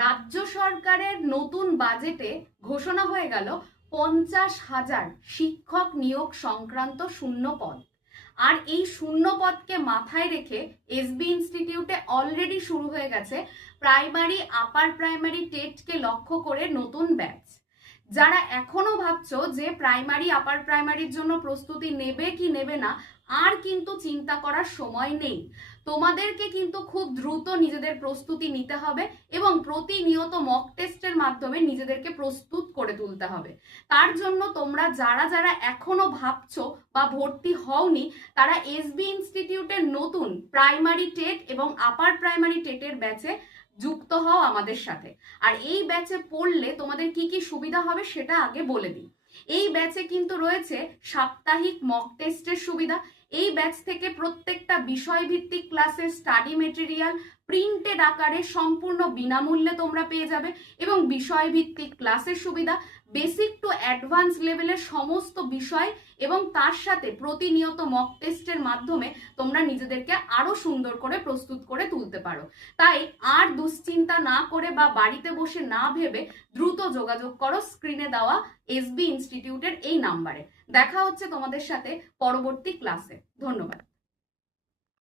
রাজ্য সরকারের নতুন বাজেটে ঘোষণা হয়ে গেল 50,000 শিক্ষক নিয়োগ সংক্রান্ত শূন্য পদ। আর এই শূন্য পদকে মাথায় রেখে এসবি ইনস্টিটিউটে অলরেডি শুরু হয়ে গেছে প্রাইমারি আপার প্রাইমারি টেটকে লক্ষ্য করে নতুন ব্যাচ। যারা এখনো ভাবছো যে প্রাইমারি আপার প্রাইমারির জন্য প্রস্তুতি নেবে কি নেবে না, আর কিন্তু চিন্তা করার সময় নেই। তোমাদেরকে কিন্তু খুব দ্রুত নিজেদের প্রস্তুতি নিতে হবে এবং প্রতিনিয়ত মক টেস্টের মাধ্যমে নিজেদেরকে প্রস্তুত করে তুলতে হবে। তার জন্য তোমরা যারা যারা এখনো ভাবছো বা ভর্তি হওনি, তারা এসবি ইনস্টিটিউটের নতুন প্রাইমারি টেট এবং আপার প্রাইমারি টেটের ব্যাচে যুক্ত হও আমাদের সাথে। আর এই ব্যাচে পড়লে তোমাদের কি কি সুবিধা হবে সেটা আগে বলে দিই। এই ব্যাচে কিন্তু রয়েছে সাপ্তাহিক মক টেস্টের সুবিধা। এই ব্যাচ থেকে প্রত্যেকটা বিষয়ভিত্তিক ক্লাসের স্টাডি মেটেরিয়াল প্রিন্টেড আকারে সম্পূর্ণ বিনামূল্যে তোমরা পেয়ে যাবে এবং বিষয়ভিত্তিক ক্লাসের সুবিধা, বেসিক টু অ্যাডভান্স লেভেলের সমস্ত বিষয় এবং তার সাথে প্রতিনিয়ত মক টেস্টের মাধ্যমে তোমরা নিজেদেরকে আরো সুন্দর করে প্রস্তুত করে তুলতে পারো। তাই আর দুশ্চিন্তা না করে বা বাড়িতে বসে না ভেবে দ্রুত যোগাযোগ করো স্ক্রিনে দেওয়া এসবি ইনস্টিটিউটের এই নাম্বারে। দেখা হচ্ছে তোমাদের সাথে পরবর্তী ক্লাসে। ধন্যবাদ।